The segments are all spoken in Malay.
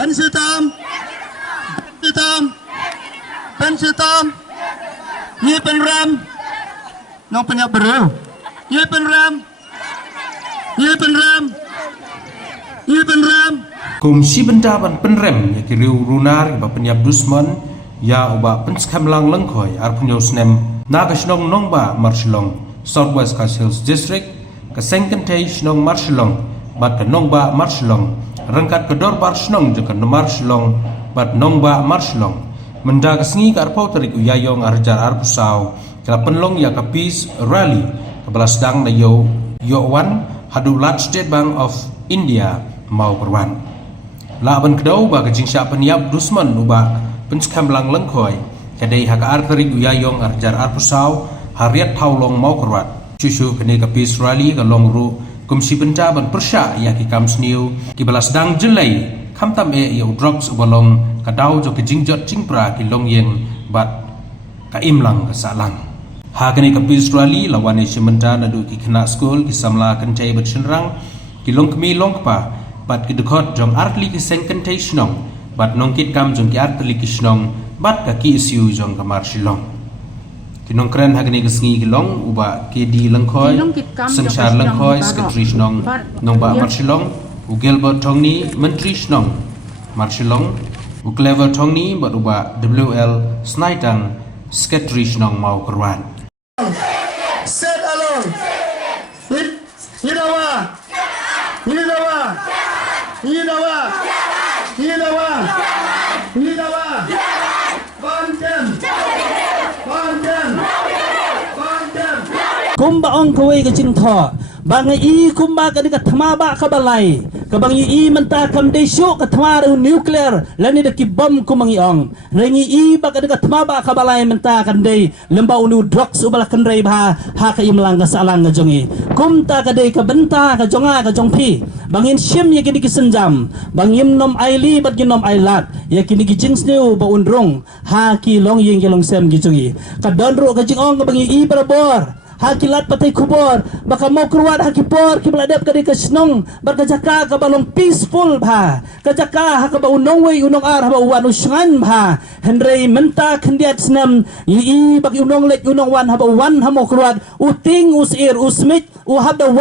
ban sitam ban sitam ye penram nong penyap beru ye penram Komisi Bendaban Penrem ya kiriu runar ba penyap dusman ya uba penskam lang langkoi ar punyos nem naga shnong nong ba marshilong Southwest Hills District ka sengkentei shnong marshilong bat ka nong ba marshilong rangkat ka dor bar shnong je ka marshilong bat nong ba marshilong mendaga sngi ka arpau tarik uyayong arjar arpusau kala penlong ya ka peace rally ka balasdang na yo wan hadu lat State Bank of India mau perwan laban kedau ba kajing sya peniap dusman uba penskam lang langkoi kadai hak artarik uyayong arjar arpusau hariat paulong mau kerwat cucu kene ka peace rally ka longru komisi Bendaban persya ya ki kam sniu ki balasdang jelai kamtam ya drugs ubalong kadau jo kajing jot jingpra ki longyeng bat ka imlang ka salang hagani ka peace rally lawane shimenta nadu ki kena school ki samla kentai bat shenrang ki longkmi longpa bat ki dekot jong artli ki sengkentai shnong bat nongkit kam jong ki artli ki shnong bat ka ki isiu jong ka marshilong ki nongkren hagani ka sngi ki long uba ki di langkoi sanchar langkoi sekretari shnong nong ba marshilong u Gilbert Tongni menteri shnong marshilong u Clever Tongni bat uba WL Snaitang sekretari shnong mau kerwan set along Hinawa kumba ong kawai ka jingtho bang i kumba ka dika thama ba ka balai ka bang i menta kam de shu ka thama ru nuclear lani de ki bom kumangi ong rengi i ba ka dika thama ba ka balai menta kan de lemba unu drugs ubala kan rei ba ha ka imlang ka salang ka jongi kumta ka de ka benta ka jonga ka jongpi bangin shim ya kini ki senjam bangim nom aili bat ki nom ailat ya kini ki jingsneu ba undrung ha ki long yeng ki long sem ki jongi ka donro ka jing ong ka bangi i barabor hakilat patay kubor baka mau keluar hakipor kibaladap ka di kasnong baka jaka ka balong peaceful ba kajaka haka ba unong way unong ar ba uwan usungan ba henry menta kendiat senam i baki unong let unong wan haba uwan hamo keluar uting usir usmit uhada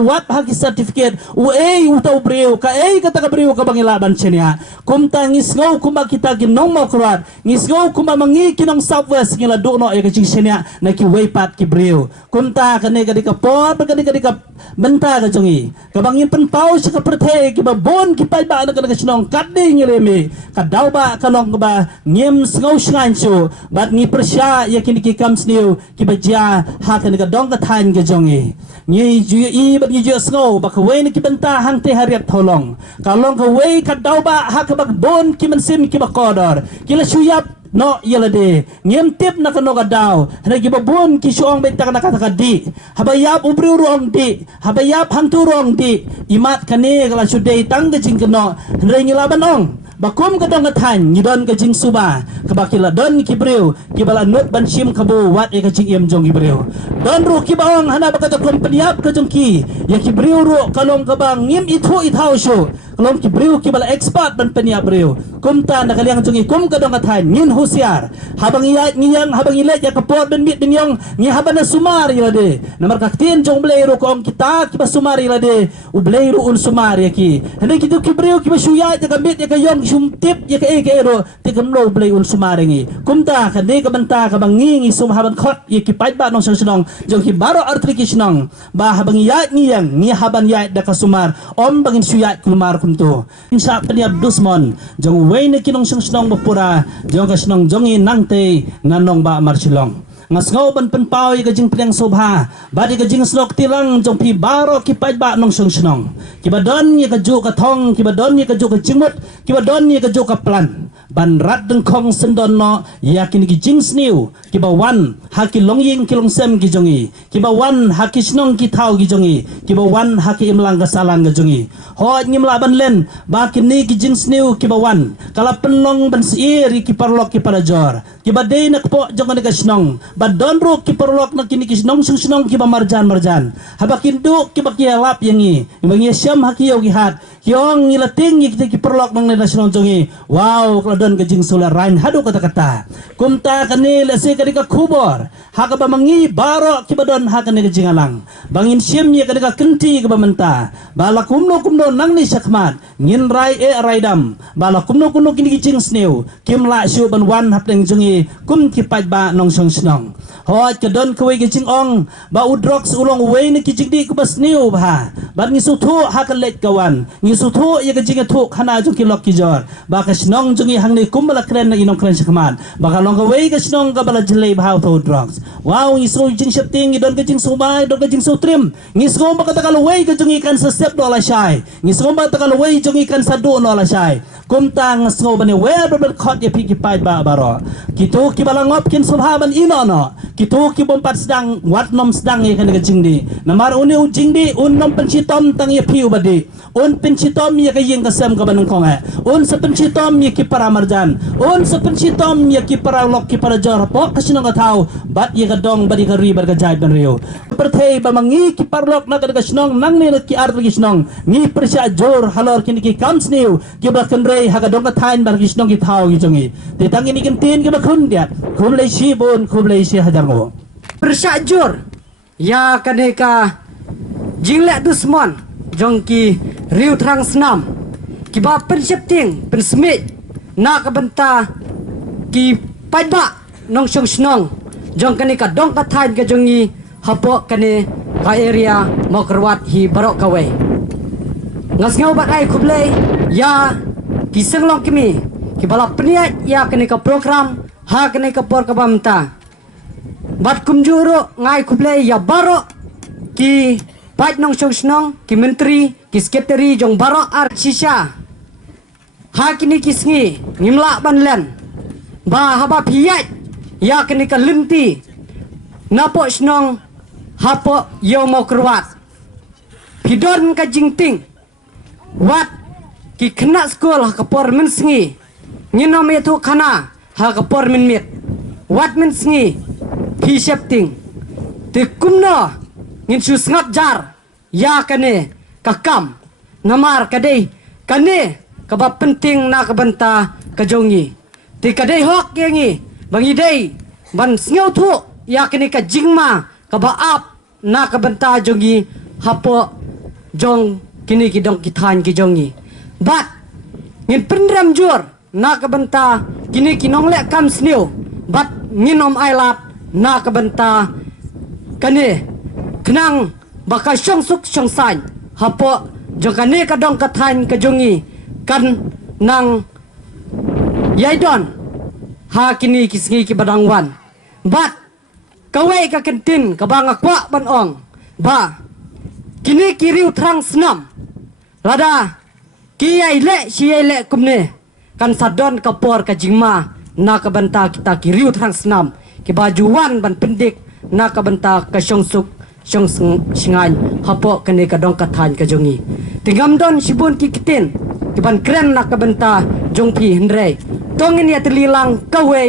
wat ba ki certificate utau breu ka kata ka breu ka bangilaban chenia kumta ngisngau kumba kita ginong mau keluar ngisngau kumba mangi kinong Southwest ngila dono ka jing chenia na ki waypat ki breu kumta kane ka di ka por ka di ka benta ka jongi ka bangin penpau sa ka perthe ki ba bon ki pai ba na ka sinong kadde ngileme ka daw ba kanong ba ngem ngau shancho bat ngi persya ya kini ki kam sniu ki ba ja ha ka ka dong ka than ka jongi ngi ju i ba ngi ju snow ba ka we ni ki benta hang te hariat tholong kalong ka we ka daw ba ha ka ba bon ki man sim ki ba kodor ki la shuyap no yelade ngem tip na kano kadaw na gibabun kisuong benta na katakadi habayap ubri ruang di habayap hantu ruang di imat kani kala sudai tangga jingkeno na ngilaban ong bakum kadang kathan ngidon ka jing suba kabakila don kibreu kibala not banshim kabu wat e ka jing em jong kibreu don ru kibaong hana bakata kompanyap ka jong ki ya kibreu ru kalong kabang ngim ithu ithau shu kalong kibreu kibala expert ban penya breu kumta nakaliang jong kum kadang kathan ngin husiar habang iyat ngiyang habang ilet ya kapor ben mit binyong ngi habana sumar ilade namar kaktin jong blairu ko kita kiba sumar ilade u blairu un sumar ya ki hande kitu kibreu kiba shuyat ya kamit ya kayong sumtip ya ka ero tikamlo blay un sumaringi kumta kande ka banta ka bangingi sumhaban khot ya kipait ba nong sanong jong hibaro artrikisnong ba habang yat ngiyang ngi haban yat da kasumar om bangin suyat kulmar kumto insa paniab dusmon jong way na kinong sanong bapura jong kasnong jongi nangte nganong ba marsilong ngasngaw ban penpaw ka jing priang sobha badi ka jing slok tilang jong pi baro kipait ba nong sanong kibadon ya ka ju ka thong kibadon ya ka ju ka jingmut kibadon ya ka ju ka plan ban rat deng kong sendon no ya kini ki jing sniu ki ba wan ha ki long ying ki long sem ki jongi ki ba wan ha ki snong ki thau ki jongi ki ba wan ha ki imlang ga salang ga jongi ho nyimla ban len ba kini ki jing sniu ki ba wan kala penlong ban siir ki parlok ki para jor ki ba de nak po jong ga snong ba don ro ki parlok na kini ki snong snong ki ba marjan haba kindu ki ba ki lap yangi bangi syam ha ki yogi hat Kiong ngilating ki perlok mang na nasional jongi wow kladon ka jing solar rain hadu kata-kata kumta kanil ase kadika kubor haka ba mangi baro kibadon haka ni jingalang bangin syem ye kadika kenti ka bamenta bala kumno nang ni syakmat ngin rai raidam bala kumno kini jing sneu kim la syu ban wan hapeng jongi kum ki paj ba nong song snong hot kadon kwe ki jing ong ba udrox ulong we ni ki jing di ku bas sneu ba ban ngi su thu haka let kawan sutu ya kejinga tu hana jung kilok kijor baka snong jungi hang ni kumbala kren na inong kren shakaman baka long ka wei ka snong ka bala jelay bahau to drugs wow ngi so jing shapting don ka jing sumay don ka jing sutrim ngi so baka takal wei ka jungi kan sa step do la shay ngi so baka takal wei jungi kan sa do no la shay kumta ng so bani we ber khot ya piki pai ba baro kitu ki bala ngop kin subhaban ino no kitu ki bompat sedang wat nom sedang ya kan ka jing di namar uni jing di un nom pencitom tang ya piu badi un pencitom ya kayeng kasem ka banang konga un sa pencitom ya ki para marjan un sa pencitom ya ki para lok ki para jor po kasino ka tao bat ya ka dong badi ka ribar ka jai ban rio perthei ba mangi ki parlok na ka snong nang ni ki ar ki snong ni persya jor halor kini ki comes new ki ba kanrei ha ka dong ka thain bar ki snong ki thao ki jongi te tang ini kin tin ki ba khun dia khum lei shi bon khum lei shi hajar ngo persya jor ya kaneka jinglek dusmon jongki riu terang senam ki ba pensepting pensmit na ka benta ki paiba nong song snong jong kani ka dong ka thain ka jongi hapo kani ka area mokrwat hi barok kawe ngas ngau ba ai kublei ya ki senglong kimi ki bala peniat ya kani ka program ha kani ka por ka bamta bat kumjuro ngai kublei ya barok ki Pat nong song snong ki menteri ki sekretari jong baro ar sisa ha kini kisngi ngimla banlen ba haba piyat ya kini ka limti napo snong hapo yo mo kerwat pidon ka jingting wat ki kena skol ha kapor men sngi nginom itu kana ha kapor men mit wat men sngi pi shapting te kumno ngin su sngat jar ya kane kakam namar kadai kane kaba penting na kabanta kajongi ti kadai hok yengi bangi dai ban sngew thu ya kane ka jingma kaba ap na kabanta jongi hapo jong kini kidong kithan ki jongi bat ngin pendram jur na kabanta kini kinong le kam sneu bat nginom ailat na kabanta kane kenang baka syong suk syong san hapo jokane kadong kathan kajongi kan nang yaidon ha kini kisngi ki badangwan bat kawe ka kentin kabanga kwa banong ba kini kiriu terang senam lada kiyai le siyai le kumne kan sadon kapor ka jingma na kabanta kita kiriu terang senam ki bajuan ban pendik na kabanta ka syong suk syong singan hapo kene kadong kathan kajongi tingam don sibun kikitin kiban kren nak kabenta jongpi hendrei tongin ya terlilang kawe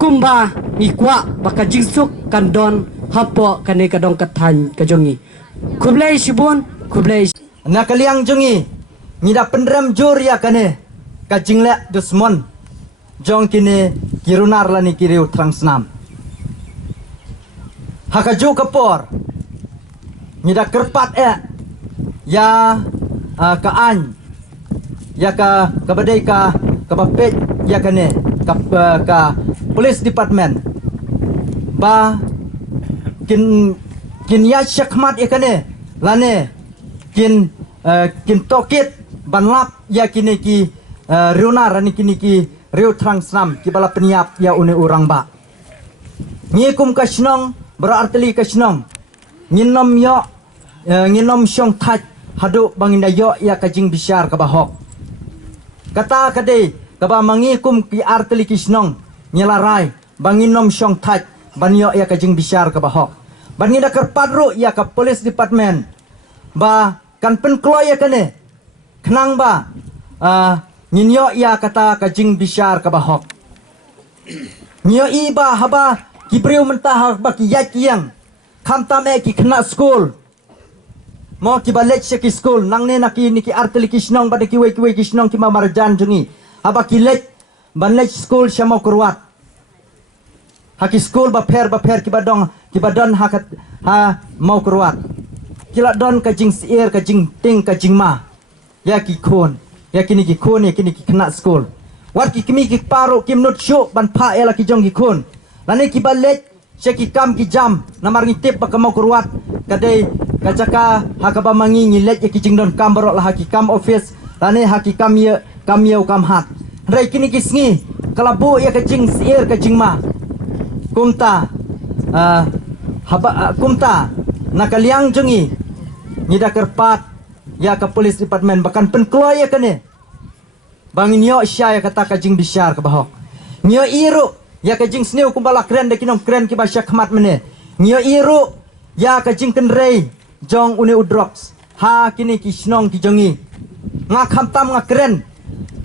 kumba ikwa baka jingsuk kandon hapo kene kadong kathan kajongi kublai sibun kublai na kaliang jongi ngida pendram jor ya kane kajingle dusmon jong kini kirunar lani kiriu terang senam hakaju kapor ngida kerpat ya kaan ya ka badai ka bapet ya kane ka police department ba kin ya syakmat ya kane lane kin tokit banlap ya kini ki riunar ani kini ki riu terang senam ki bala peniap ya une urang ba ngikum ka snong berarti ka snong nginom yo nginom syong tat hadu banginda yo ya kajing bisyar ka bahok kata kade kaba mangikum ki arteli kisnong nyelarai bangin nom syong taj banyo ya kajing bisyar kaba hok bangin da kerpat ru ya ka police department ba kan pen kloy ya kane kenang ba ninyo ya kata kajing bisyar kaba hok nyo iba haba kibriu mentah ba ki yak yang kam tame ki kena school mo ki balek se ki school nang ne naki niki arteli kisnong ba ki we kisnong ki mamarjan jungi haba ki lek ban lek school syamo kurwat haki school ba per ki badon ha mau kurwat kila don kajing sier kajing ting kajing ma ya ki kon ya kini ki kon ya kini ki kena school wat ki kimi ki paro kim not show ban pha ela ki jong ki kon lani ki balek se ki kam ki jam namar ngitip ba ka mau kurwat kadai kacaka hakaba mangi ngilet ya ki jing don kam barok lah haki kam office lani haki kam ye kam hat rai kini ki sngi kalabu ya kajing sier kajing ma kumta kumta nakaliang jengi nida kerpat ya ke polis department bahkan penkloy ya kene bangin yo sya ya kata kajing bisyar ke bahok nyo iru ya kajing sneu kumbala kren de kinong kren ki basya khmat mene nyo iru ya kajing kenrei jong une udrox ha kini ki snong ki jongi nga khamtam nga kren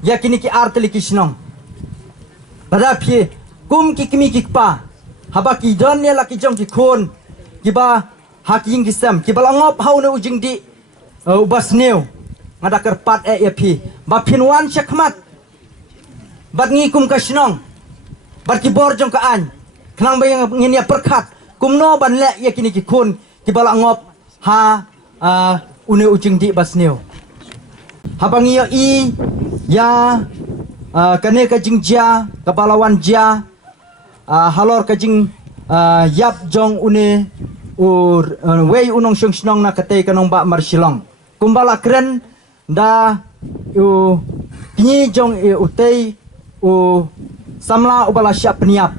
ya kini ki arteli ki snong pada phi kum ki kimi ki pa haba ki don ne la ki jong ki khon ki ba haking ki sam ki bala ngop hau ne ujing di ubas new ngada kerpat ya phi ba phinwan syakmat bat ngi kum ka snong bat ki bor jong ka an knang bayang ngin ya perkhat kum no ban le ya kini ki khon ki bala ngop ha une ujing di bas new haba ngi i ya kane ka jingja kabalawan jia halor ka jing yap jong une wei unong syong snong na kate kanong ba marsilong kumbala kren da kini jong utei samla ubala syap peniap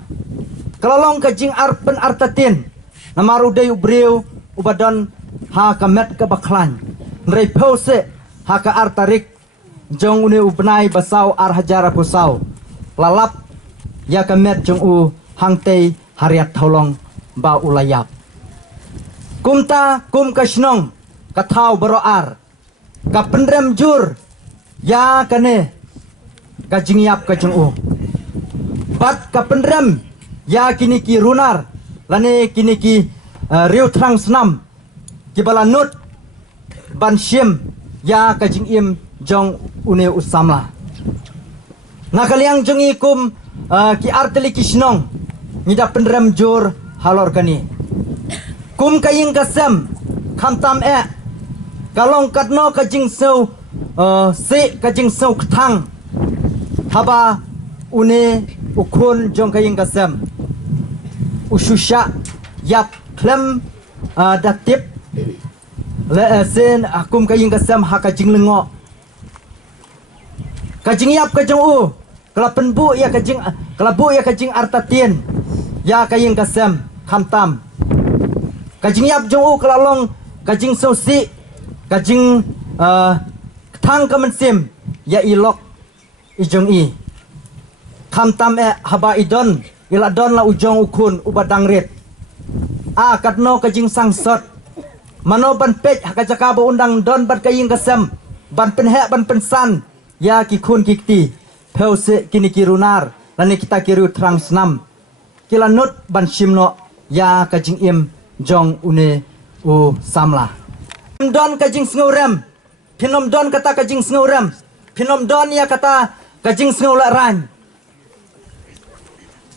kalalong ka jing arpen artatin namaru dei ubreu ubadon ha kamet ka baklan nrei pose ha ka artarik jong une ubnai basau ar hajara pusau lalap ya kamet jong hangtei hariat tholong ba ulayap kumta kum kasnong kathau baroar ka pendrem jur ya kane ka jingyap ka jong bat ka pendrem ya kini ki runar lane kini ki riu thrang snam ki balanut ban shim ya ka jingim jong une usamla nakaliang jongi kum ki arteli kisnong nida pendrem jur halor kani kum kaying kasem khamtam kalong katno kajing seu se kajing seu kthang haba une ukun jong kaying kasem ususha yap klem datip le sen akum kaying kasem hakajing lengo kajing yap kajong kelapen bu ya kajing artatien ya kaying kasem khamtam kajing yap jong kelalong kajing sosi kajing thang kamansim ya ilok ijong khamtam haba idon ila don la ujong ukun ubadang rit katno kajing sangsot mano ban pej hakajaka bo undang don bat kaying kasem ban penhe ban pensan ya ki khun kikti pause kini kirunar lani kita kiru trang snam kila not ban shimno ya kajing im jong une samla don kajing sngorem pinom don kata kajing sngorem pinom don ya kata kajing snola ran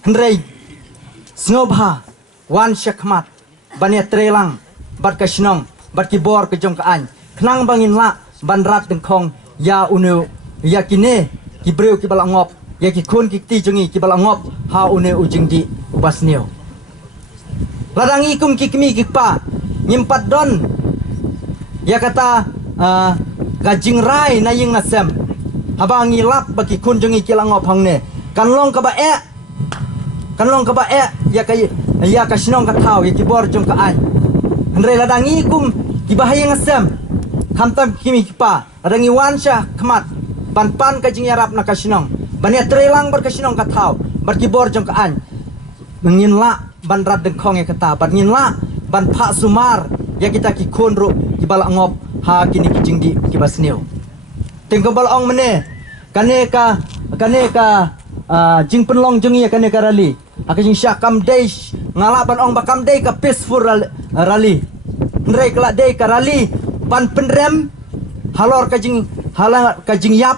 hendrei snobha wan syakmat bania trelang bat kasnong bat kibor ke jong ka an knang bangin la ban rat dengkong ya une ya kine kibreu ki bala ngop ya ki khun ki ti jongi ki bala ngop ha une ujing di ubas neo ladangi kum ki kimi ki pa nyimpat don ya kata kajing rai na ying nasem habangi lap baki kun jongi ki la ngop hang ne kanlong ka ba ya kasnong ka thau ya ki bor jong ka an andre ladangi kum ki bahaya ngasem khamtam kimi ki pa ladangi wansha khmat pan kajing yarap na kasnong Banyak terelang berkesinong katau, berkibor jong kaan. Menginla ban rat dengkong ya kata, menginla ban pak sumar ya kita ki konro ki bala ngop ha kini ki jingdi ki basneu. Tengko bala ong mene kane ka jing penlong jengi ya kane ka rally. Aka jing syakam day ngala ban ong bakam day ka peaceful rally. Nrei kelak day ka rally ban penrem halor ka jing yap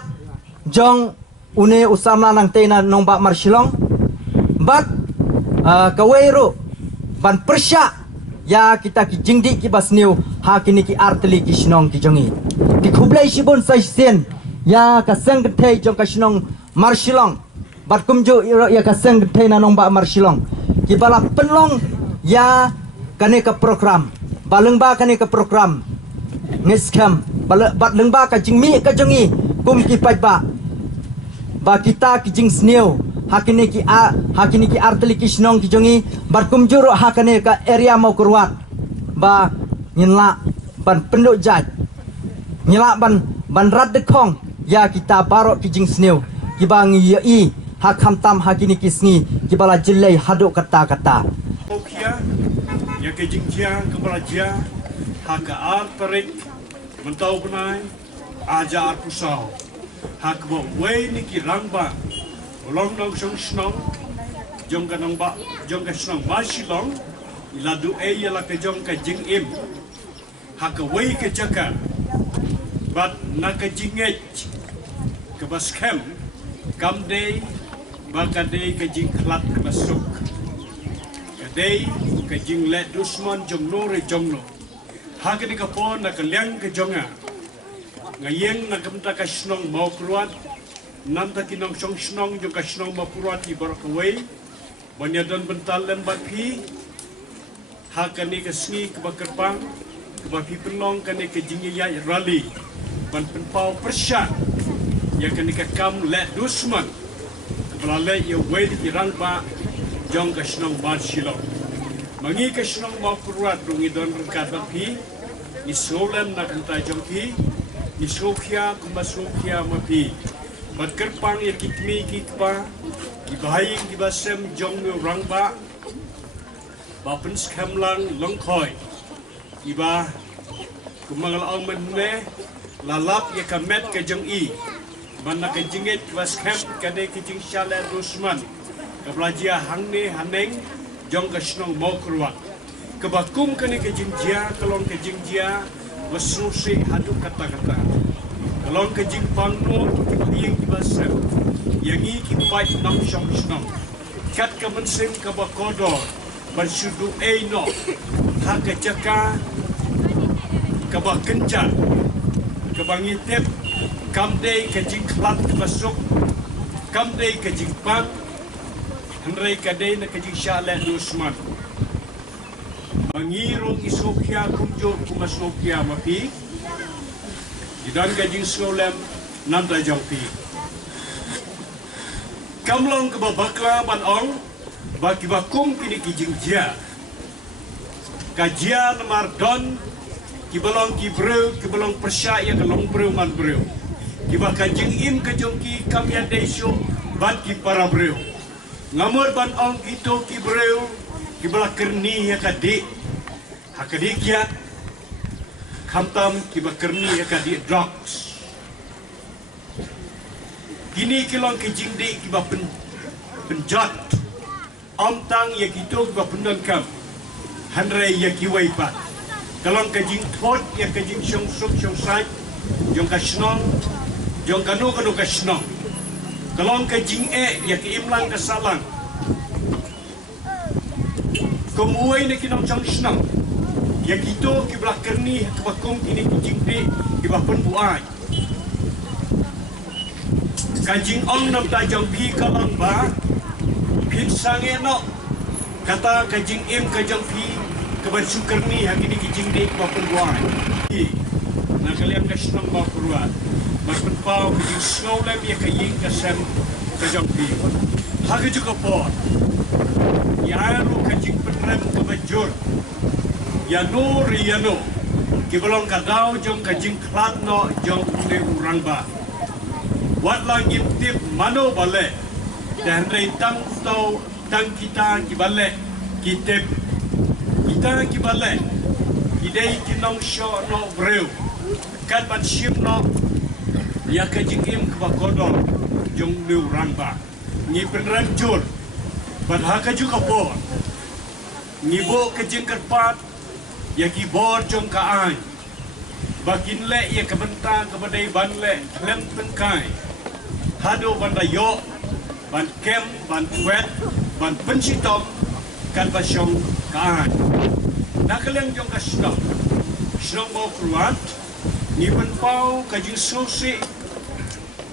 jong une usama nang tena nong bak marshilong bat kawairu ban persya ya kita ki jingdi ki basniu ha kini ki arteli ki shnong ki jongi ki khublai shibon sai sen ya ka sang thei jong ka shnong marshilong bat kumju ya ka sang thei na nong bak marshilong ki bala penlong ya kane ka program baleng ba kane ka program ngeskam bat leng ba ka jingmi ka jongi kum ki paj ba kita ki jing sneu hakini ki arteli ki snong ki jongi bar kumjuro hakane ka area mau kurwat ba nyinla ban penduk jaj nyila ban rat dekong ya kita barok ki jing sneu ki bang yi hakam tam hakini ki sngi ki bala jilai haduk kata-kata Okia ya ke jing jia ke bala jia haka arterik mentau benai aja arpusau hak bo wei ni ki rangba long nong song snong jong ka nong ba jong ka snong ba silong iladu e yala ka jong ka jing im hak wei ke jaka bat na ka jinget ke baskem kam day ba ka day ka jing klat ke basuk ka day ka jing let dusman jong no re jong no hak ni ka pon na ka liang ka jonga ngayeng na kamta ka snong mau keluar nanta kinong song snong jo ka snong mau keluar di barak away banyadan bental lembat pi hakani ka sngi ke bakerpang ke bapi penong kani ke jingi ya rally ban penpau persya ya kani ka kam let dusman kebalale ya way di rangba jong ka snong ban silong mangi ka snong mau keluar rungi don rengkat bapi isolem na kanta jong pi ni Sofia kuma Sofia mapi bat kerpang ya kitmi kitpa ibahaying dibasem jong no rangba bapen skamlang longkoi iba kumangal ang manne lalap ya kamet ke jong i mana ke jingit was kam kade ke jing shala dusman kablajia hangne haneng jong ka snong mau keluar kebakum kane ke jing jia kalong ke jing jia wasusi hadu kata-kata kalau ke jing pangno yang dibasem yang i kipai nang syong syong kat ke mensing ke bakodo bersudu no hak ke jaka ke bakenca ke bangitep kamdei ke jing klat ke masuk kamdei ke jing pang henrei kadei na ke jing syala dusman mengirung isokia kunjur kumasokia mapi dan kajing solem nanda jangpi kamlong ke babakla ban ong baki bakum kini kijing jia kajian mardon kibalong kibalong persya ya kalong breu man breu kiba kajing im kajongki kamya desyo ban ki para breu ngamur ban ong kito ki breu kibala kerni ya kadi hakadikia kamtam kiba kerni ya kadi drugs kini kilong kijingdi kiba penjat amtang ya kito kiba pendangkam hanre ya kiwaipat kalong kajing thot ya kajing syong suk syong sai jong kasnong jong kanu kasnong kalong kajing ya kiimlang kasalang kemuai na kinong chang snang ya kito kibla kerni kebakum kini kijingdi kiba penbuai kajing ong nam tajang pi kalang ba pin sange no kata kajing im kajang pi keban sukerni hakini kijingdi kiba penbuai na kalian kasnang ba kuruat mas penpau kajing snowlem ya kaying kasem kajang pi hagi juga por ya ru kajing penrem kebajur ya no kibalong kadau jong kajing klat no jong ne urang ba wat langit tip mano bale dan rentang tau tang kita ki bale kitip kita ki bale idei kinong sho no breu kat ban shim no ya ka jingim ka kodol jong liu rangba ni penram jul ban ha ka ju ka bo ni bo ka jing pat ya ki bo jong ka ai bakin le ya ka benta ka badai ban le lem penkai hado ban da yo ban kem ban wet ban pensitom kan ba syong ka ai nakaleng jong ka snong bo kruat ni pen pau ka jing sosi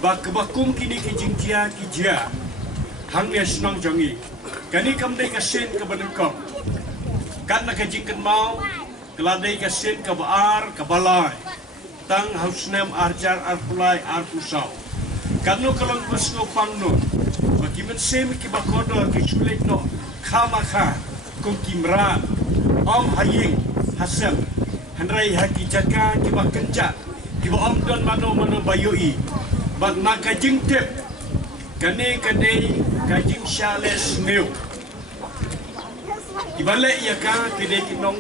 bak bakum kini ki jing kia ki jia hang dia snong jongi kani kam dei ka sen ka banengkom kan na ka jing kan mau keladai ka sen ka baar ka balai tang hausnem arjar arpulai arpusau kanu kalang pesno pangno bagi men sem ki bakodor ki chulet no khama kha kum kimran om haying hasem handrai haki jaka ki bakenja ki ba om don mano bayoi bag maka jing tip kane kajing shales new ibale ya ka kide kinong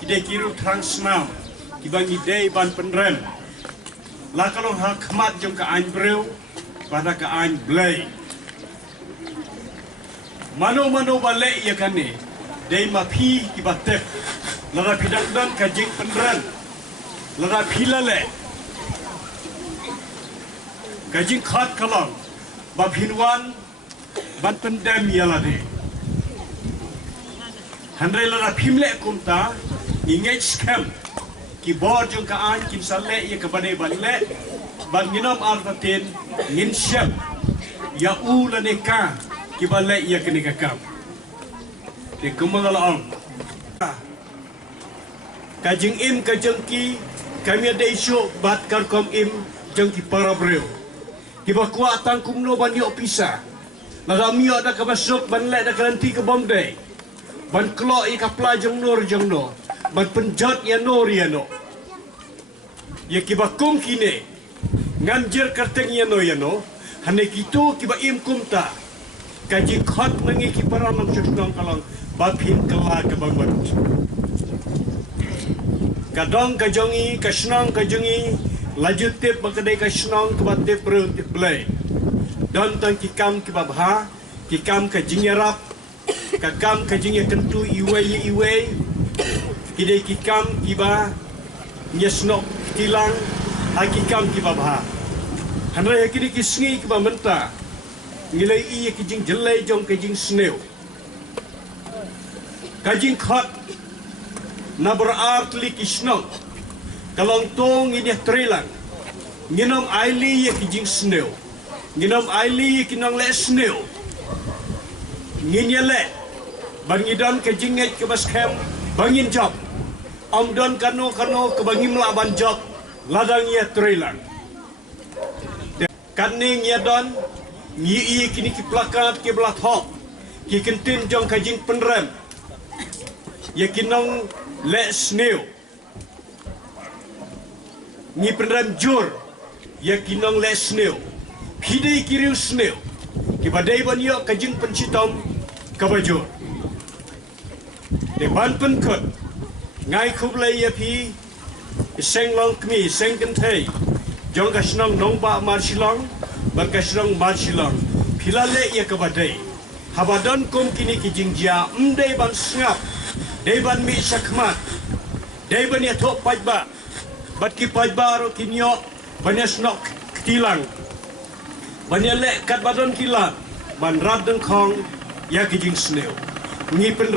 kide kiru transnam ibangi day ban penrem la kalong ha khmat jong ka an breu pada ka an blay mano bale ya kane day ma phi ki batek lara pidang dan ka jing penrem lara philale ka jing khat kalong ba phinwan ban pendem yalade handre lara phimle kumta ingej scam ki bor jong ka an kin salle ye ka bane banle ban nginom artatin ngin shep ya ulane ka ki bale ye kini ka kam te kumala on ka jing im ka jong ki kami dei sho bat kar kom im jong ki parabreu ki bakwa tang kumno ban yo pisa lagamio da ka basuk banle da karanti ka bomde ban klo i ka pla jong no ban penjat ya no ya kiba kum kine nganjir karteng ya no hane kitu kiba im kumta kaji khot mangi ki paranam chutong kalong baphin kala ka bangot kadong kajongi kasnong kajongi laju tip bakadai kasnong ka batip bro tip blai don tang ki kam ki babha ki kam ka jingerap ka kam ka jingya kentu iwe kidai ki kam ki ba nyesnok tilang hakikam ki babha hanra yakini ki sngi ki ba menta ngilai i ki jing jelai jong ki jing sneu ka jing khat na berart li ki snok kalong tong ini trilang nginom aili ki jing sneu nginom aili ki nong le sneu nginyele bangidon ke jinget ke baskem bangin job om don kano ke bangim laban job ladang ya trilang kaning ya don ngi i kini ki plakat ke belah hok ki kentin jong kajing penrem ya kinong le sneu ngi penrem jur ya kinong le sneu pidai kiriu sneu ki badai ban yo kajing pencitom kabajur de ban penkot ngai khublai ya phi seng long kmi seng kan thei jong ka snong nong ba mar silong ba ka snong mar silong philale ya ka badai habadon kom kini ki jingjia mdei ban snap dei ban mi sakmat dei ban ya thok pajba bat ki pajba ro kinyo ban ya snok tilang ban ya le kat badon kilat ban rad deng khong ya ki jing sneu ngi pen